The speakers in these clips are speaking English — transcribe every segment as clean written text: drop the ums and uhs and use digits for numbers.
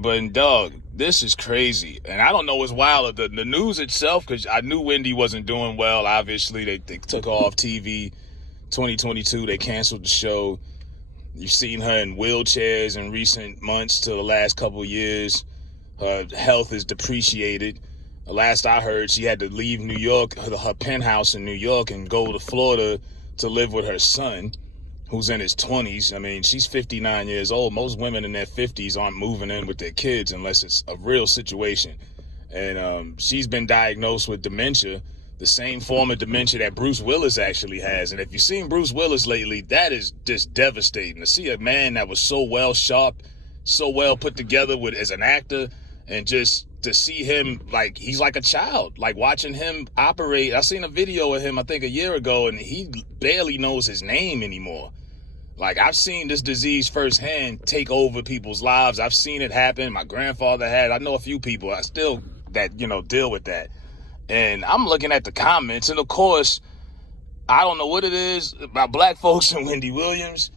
But dog, this is crazy. And I don't know what's wild. The news itself, because I knew Wendy wasn't doing well. Obviously, they took her off TV 2022. They canceled the show. You've seen her in wheelchairs in recent months to the last couple of years. Her health is depreciated. The last I heard, she had to leave New York, her penthouse in New York, and go to Florida to live with her son, who's in his 20s. I mean, she's 59 years old. Most women in their 50s aren't moving in with their kids unless it's a real situation. And she's been diagnosed with dementia, the same form of dementia that Bruce Willis actually has. And if you've seen Bruce Willis lately, that is just devastating. To see a man that was so well sharp, so well put together as an actor, and just to see him like he's like a child, like watching him operate. I seen a video of him, I think a year ago, and he barely knows his name anymore. Like, I've seen this disease firsthand take over people's lives. I've seen it happen. My grandfather had. I know a few people that deal with that. And I'm looking at the comments, and of course, I don't know what it is about black folks and Wendy Williams,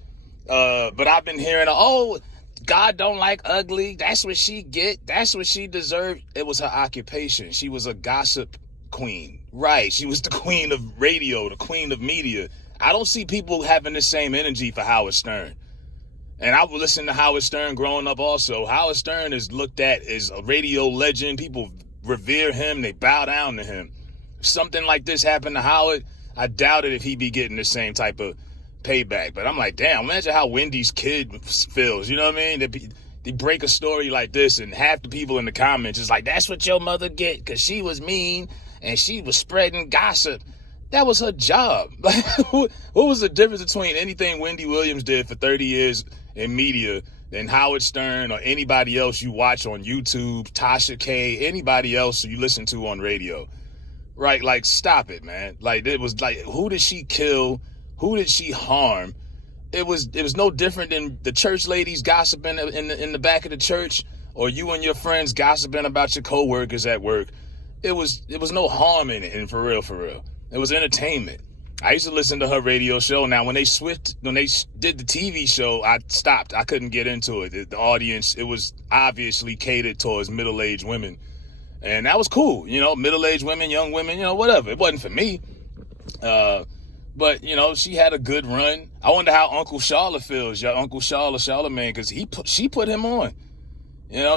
but I've been hearing, oh, God don't like ugly. That's what she get. That's what she deserved. It was her occupation. She was a gossip queen. Right. She was the queen of radio, the queen of media. I don't see people having the same energy for Howard Stern. And I would listen to Howard Stern growing up also. Howard Stern is looked at as a radio legend. People revere him. They bow down to him. If something like this happened to Howard, I doubt it if he'd be getting the same type of payback. But I'm like, damn, imagine how Wendy's kid feels. You know what I mean? They break a story like this, and half the people in the comments is like, that's what your mother get because she was mean and she was spreading gossip. That was her job. Like, what was the difference between anything Wendy Williams did for 30 years in media and Howard Stern or anybody else you watch on YouTube, Tasha K, anybody else you listen to on radio? Right? Like, stop it, man. Like, it was like, who did she kill? Who did she harm? It was no different than the church ladies gossiping in the back of the church, or you and your friends gossiping about your coworkers at work. It was no harm in it, and for real. It was entertainment. I used to listen to her radio show. Now, when they did the TV show, I stopped. I couldn't get into it. The audience, it was obviously catered towards middle-aged women. And that was cool. Middle-aged women, young women, whatever. It wasn't for me. But, she had a good run. I wonder how Uncle Charlotte feels, your Uncle Charlemagne, because she put him on.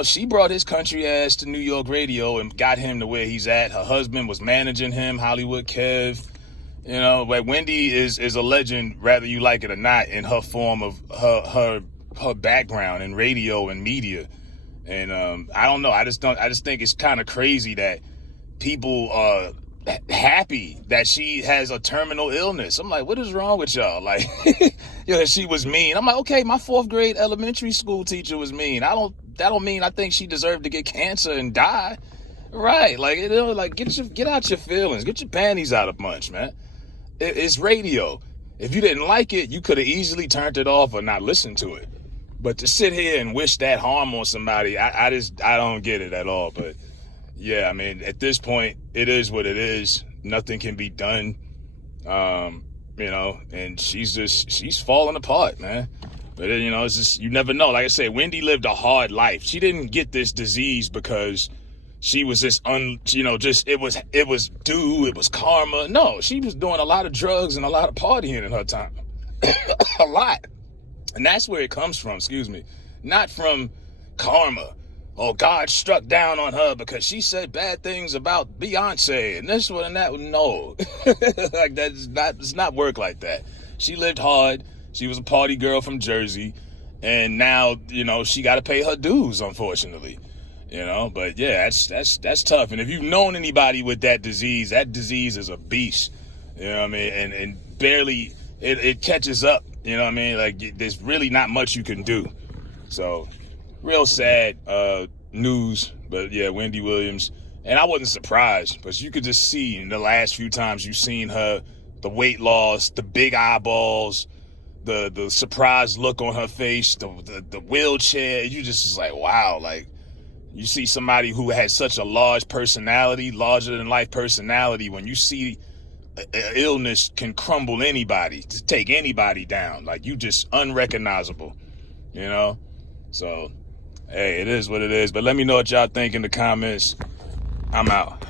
She brought his country ass to New York radio and got him to where he's at. Her husband was managing him, Hollywood Kev. But Wendy is a legend, whether you like it or not, in her form of her background in radio and media. And I don't know. I just think it's kind of crazy that people are happy that she has a terminal illness. I'm like, what is wrong with y'all? Like, she was mean. I'm like, okay, my 4th grade elementary school teacher was mean. That don't mean I think she deserved to get cancer and die. Right. Like, get out your feelings. Get your panties out of bunch, man. It's radio. If you didn't like it, you could have easily turned it off or not listened to it. But to sit here and wish that harm on somebody, I don't get it at all. But yeah, I mean, at this point, it is what it is. Nothing can be done. And she's falling apart, man. But it's just, you never know. Like I said, Wendy lived a hard life. She didn't get this disease because she was just it was due, it was karma. No, she was doing a lot of drugs and a lot of partying in her time. A lot. And that's where it comes from, not from karma. Oh, God struck down on her because she said bad things about Beyonce and this one and that. No, like it's not work like that. She lived hard. She was a party girl from Jersey, and now she got to pay her dues, unfortunately. But yeah, that's tough. And if you've known anybody with that disease is a beast. You know what I mean? And barely it catches up. You know what I mean? Like, there's really not much you can do. So, real sad news. But yeah, Wendy Williams. And I wasn't surprised, but you could just see in the last few times you've seen her, the weight loss, the big eyeballs, the surprised look on her face, the wheelchair. You just is like, wow. Like, you see somebody who had such a large personality, larger than life personality, when you see illness can crumble anybody, to take anybody down. Like, you just unrecognizable, So Hey, it is what it is. But let me know what y'all think in the comments. I'm out.